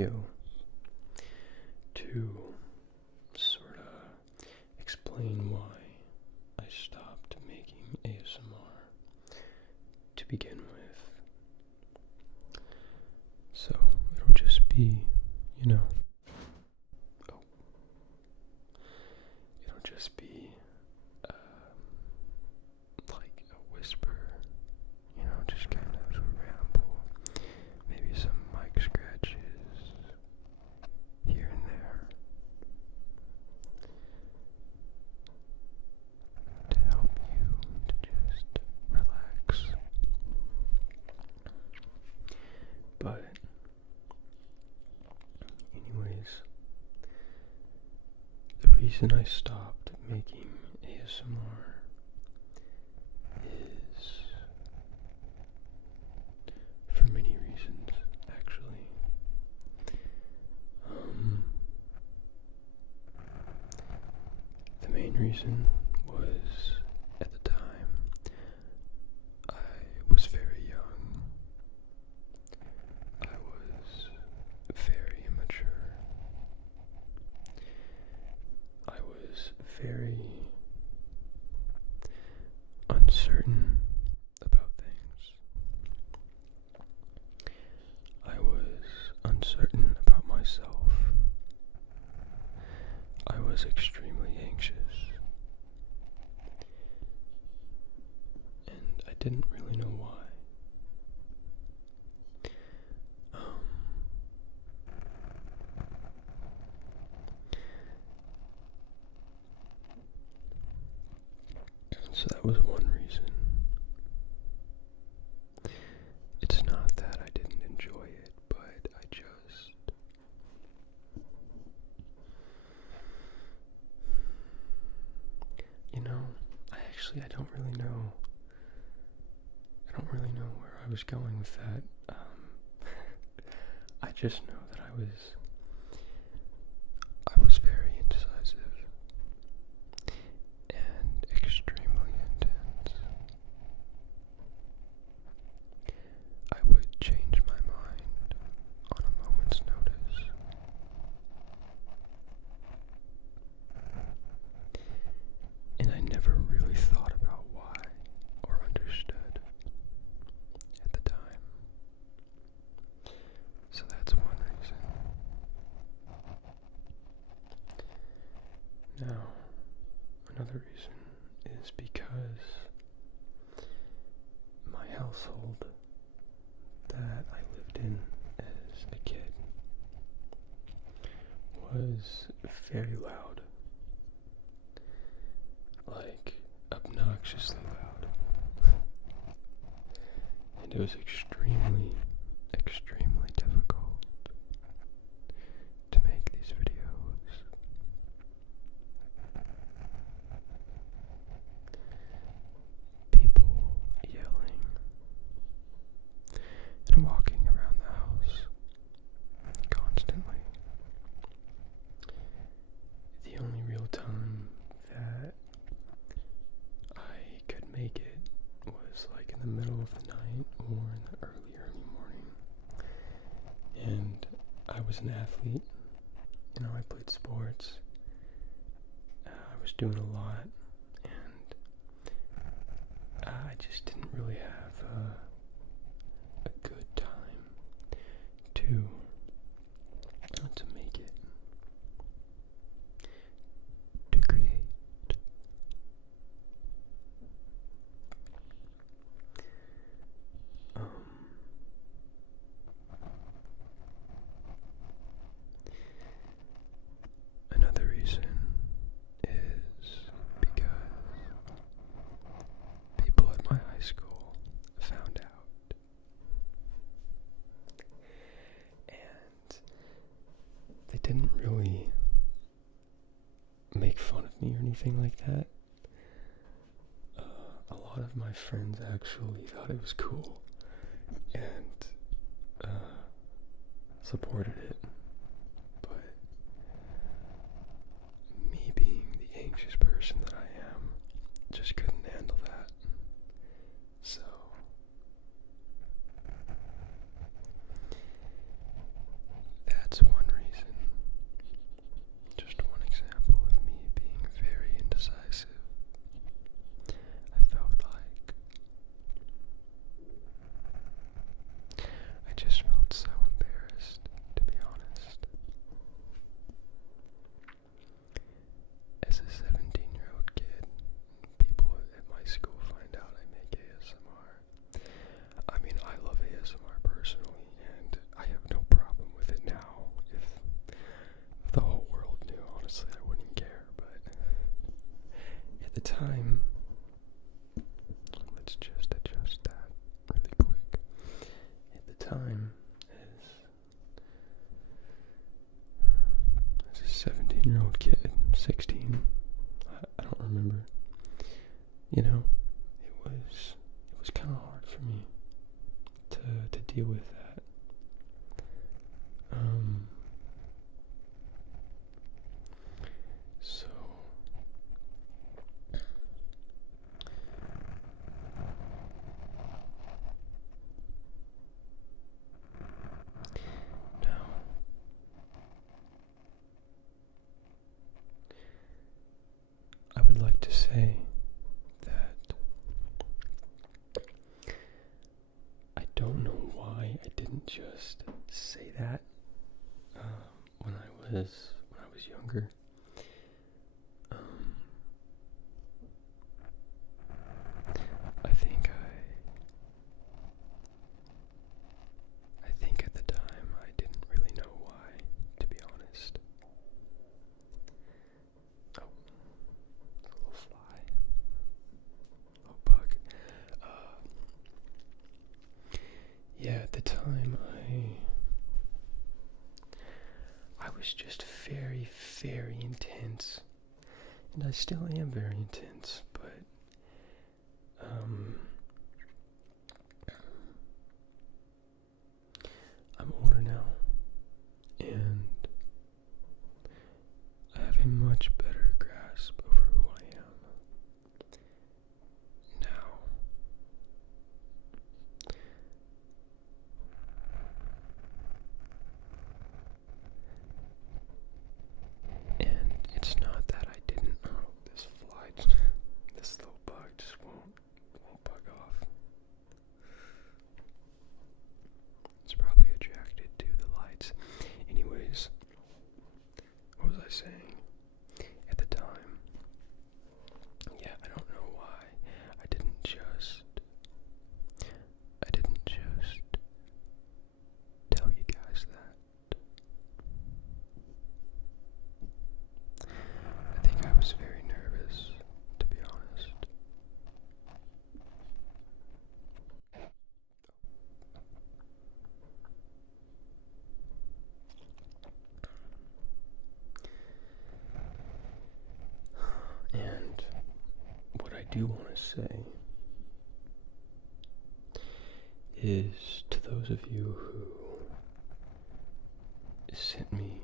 video to sort of explain why I stopped making ASMR to begin with. So it'll just be, it'll just be like a whisper, just kind of a ramble, maybe some mic scratches here and there to help you to just relax. But anyways, the reason I stopped making ASMR is for many reasons, actually. The main reason was, at the time, I was very young. I was very immature. I was very uncertain about things. I was uncertain about myself. I was extremely anxious. And I didn't really know why. So that was one reason. It's not that I didn't enjoy it, but I just I don't really know. I don't really know where I was going with that. I just know that I was very indecisive and extremely intense. I would change my mind on a moment's notice. And I never really thought about why or understood at the time. So that's one reason. Now, another reason is because my household that I lived in as a kid was very loud. Like, obnoxiously loud. And it was extremely, extremely difficult to make these videos. People yelling and walking around the house constantly. The only real time that I could make it was like in the middle of the night or in the early morning. And I was an athlete. I played sports. I was doing a lot, and I just didn't really have a good time to make it, to create. Another reason is because people at my high school found out, and they didn't really make fun of me or anything like that. A lot of my friends actually thought it was cool and supported it. But me being the anxious person that I am, just couldn't handle that. So that's was kind of hard for me to deal with that. So now I would like to say that I don't know why I didn't just say that when I was younger. I think at the time I didn't really know why, to be honest. Oh, a little fly, little bug. Yeah, at the time I was just very, very intense, and I still am very intense, but I'm older now, and I have a much better grasp over who I am now. And it's not that I didn't. Oh, this fly, this little bug just won't bug off. It's probably attracted to the lights. Anyways, what was I saying? At the time, yeah, I don't know why I didn't just tell you guys that. I think I was very nervous, to be honest. And what I do want to say is to those of you who sent me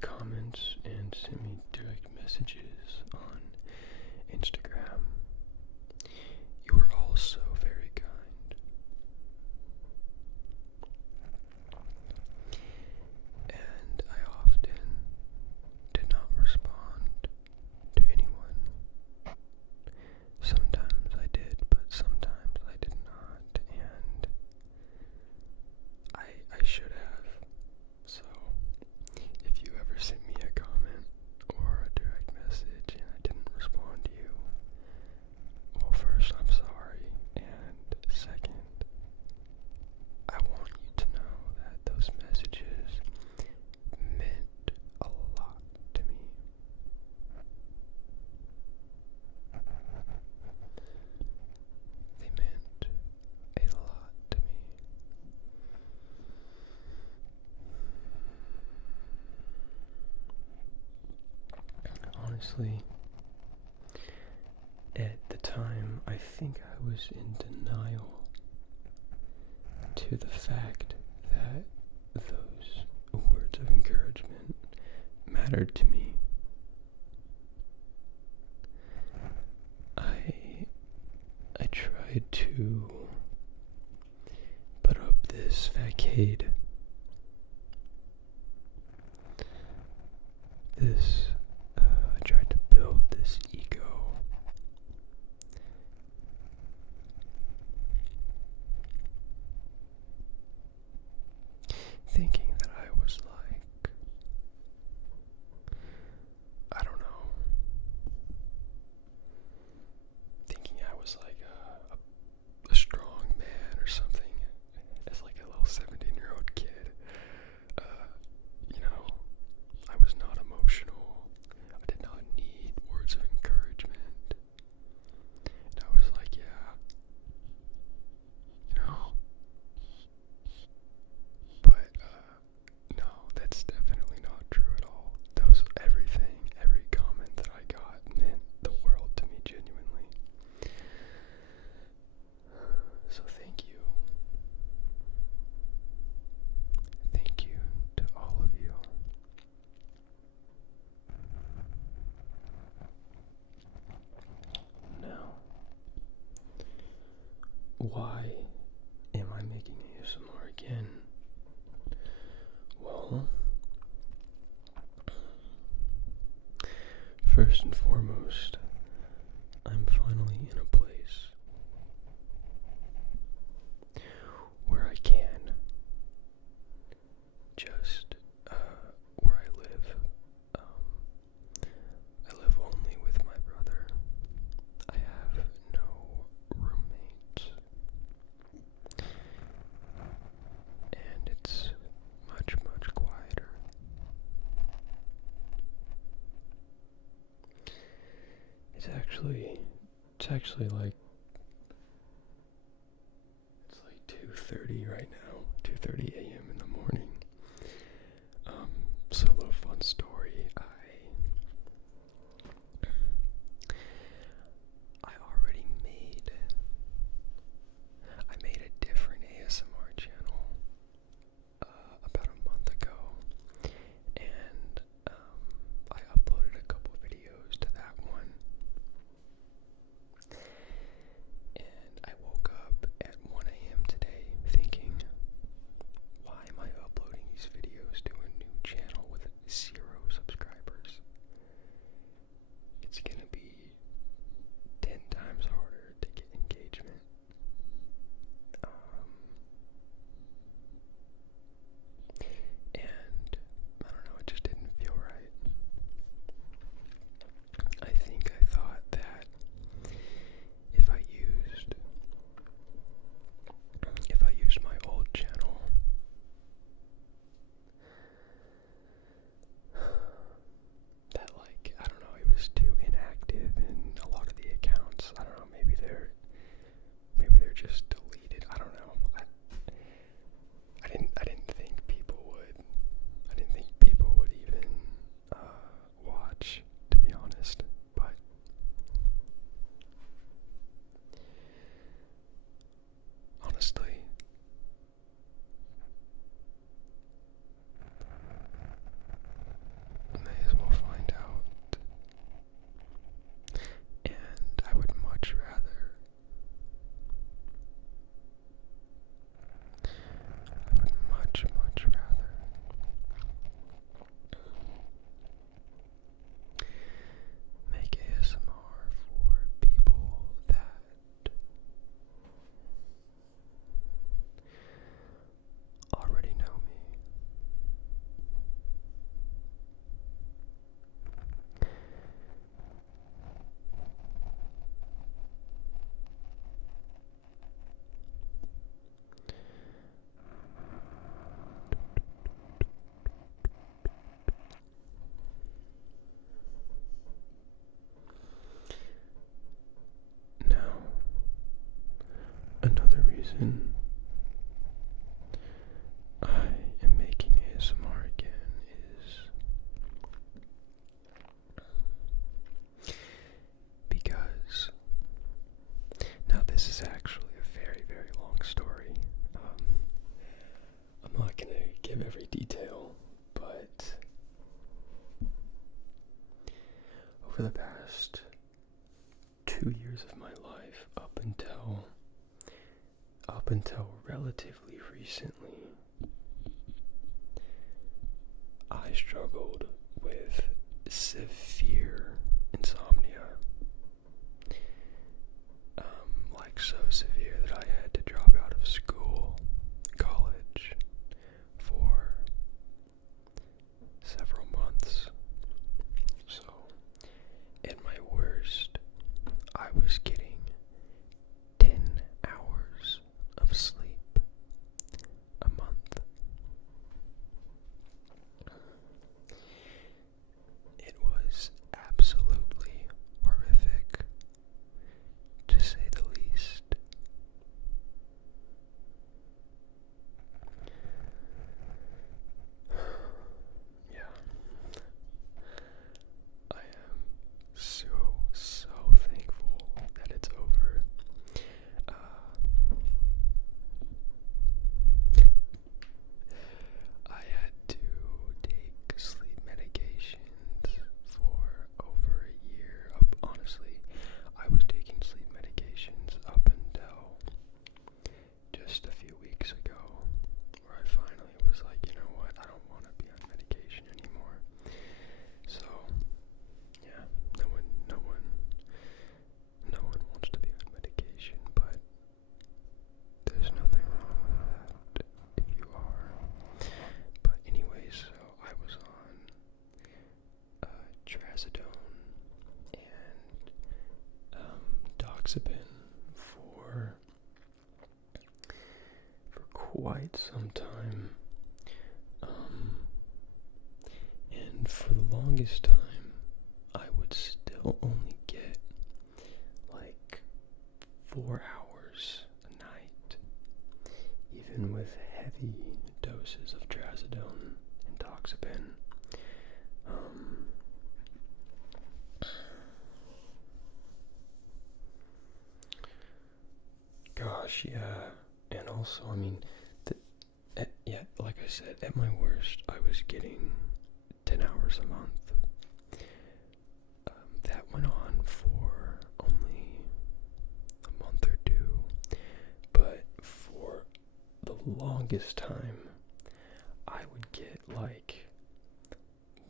comments and sent me direct messages on Instagram, you are all so very kind. And I often did not respond to anyone. Sometimes I did, but sometimes I did not, and I should have. So if you ever sent me a comment or a direct message and I didn't respond to you, well, first, I'm sorry, and second, I want you to know that those messages meant a lot to me. They meant a lot to me. Honestly, at the time, I think I was in denial to the fact that those words of encouragement mattered to me. I tried to put up this facade, I tried to build this ego, thinking that I was like, I don't know, thinking I was like a strong man or something, as like a little 17-year-old kid. I was not emotional. am I making ASMR again? Well, first and foremost, I'm finally in a place where I can just, where I live. I live only with my brother. I have no roommates. And it's much, much quieter. It's actually like, it's like 2:30 right now, 2:30 a.m. in the morning. So a little fun story. I made a different ASMR channel about a month ago, and I uploaded a couple videos to that one. And I woke up at 1 a.m. today thinking, why am I uploading these videos to a new channel with 0 subscribers? It's gonna be 10 times harder to get engagement. And I don't know, it just didn't feel right. I think I thought that if I used my old channel, that, like, I don't know, it was too inactive in a lot of the accounts. I don't know, maybe they're just deleted. I don't know. I didn't think people would even watch, to be honest. But honestly, may as well find out. And I would much rather make ASMR for people that already know me. Now, another reason I am making ASMR again is because, now this is actually a very, very long story. I'm not going to give every detail, but over the past 2 years of my life, up until relatively recently, I struggled with severe insomnia. Like, so severe that I had to drop out of college, for several months. So, at my worst, I was getting 10 hours of sleep a month. It was absolutely horrific, to say the least. quite some time. And for the longest time, I would still only get like 4 hours a night, even with heavy doses of trazodone and toxapen. Gosh, yeah. And also, I mean, like I said, at my worst, I was getting 10 hours a month. That went on for only a month or two, but for the longest time, I would get like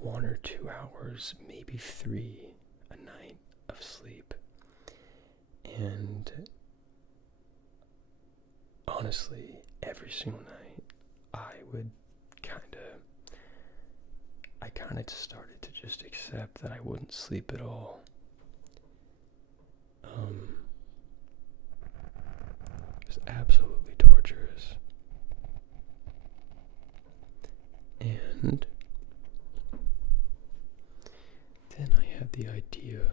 1 or 2 hours, maybe 3 a night of sleep. And honestly, every single night, I kind of started to just accept that I wouldn't sleep at all. It was absolutely torturous. And then I had the idea,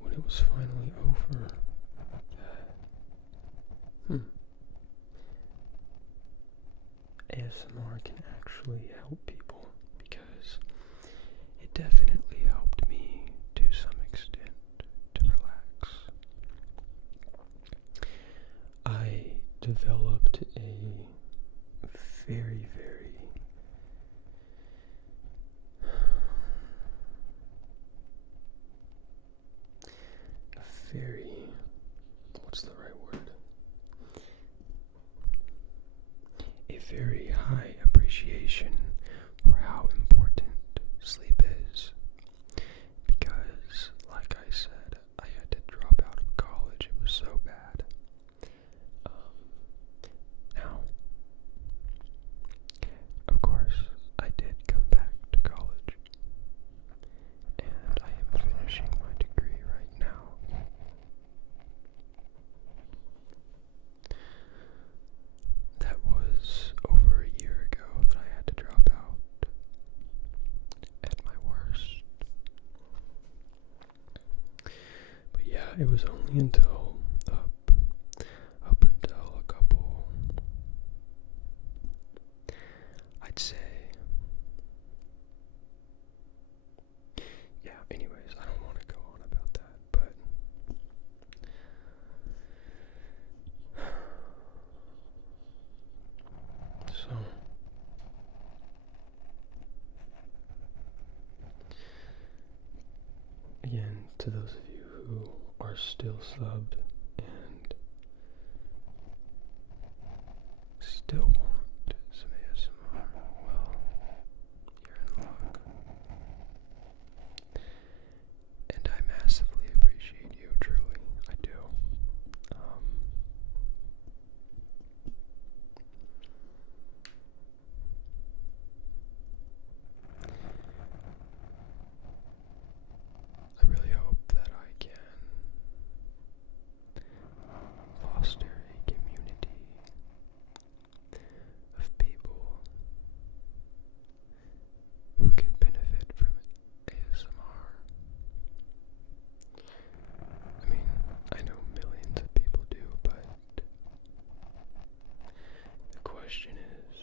when it was finally over, that ASMR can actually help people, because it definitely helped me to some extent to relax. I developed a very, what's the right word? A very high appreciation for how important sleep is. Because, like I said, I had to drop out of college. It was so bad. Now, of course, I did come back to college. And I am finishing my degree right now. That was over a year ago that I had to drop out at my worst. But yeah, it was only until up until a couple, I'd say, yeah, anyways, I don't want to go on about that, but so again, to those of you who are still subbed and still want some ASMR, well, you're in luck. And I massively appreciate you, truly, I do. I really hope that I can foster a community of people who can benefit from ASMR. I mean, I know millions of people do, but the question is,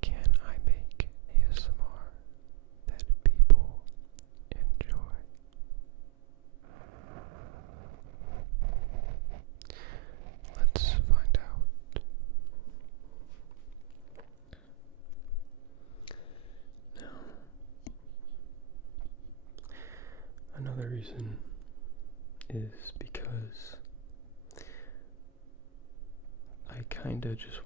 can I make ASMR that people enjoy? Let's find out. Now, another reason is because I kinda just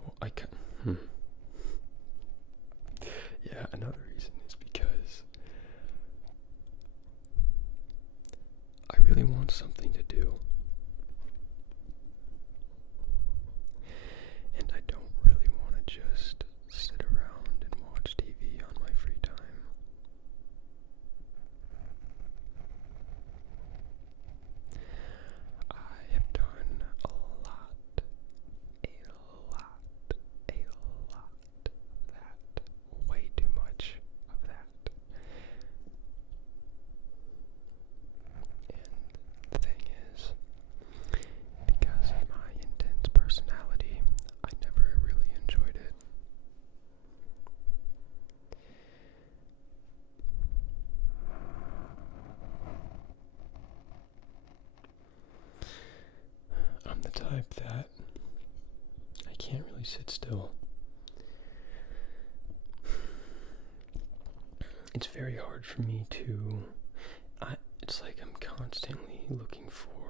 yeah, another reason is because I really want something to do. And I don't really want to just sit around and watch TV on my free time. I have done type that I can't really sit still. It's very hard for me to, it's like I'm constantly looking for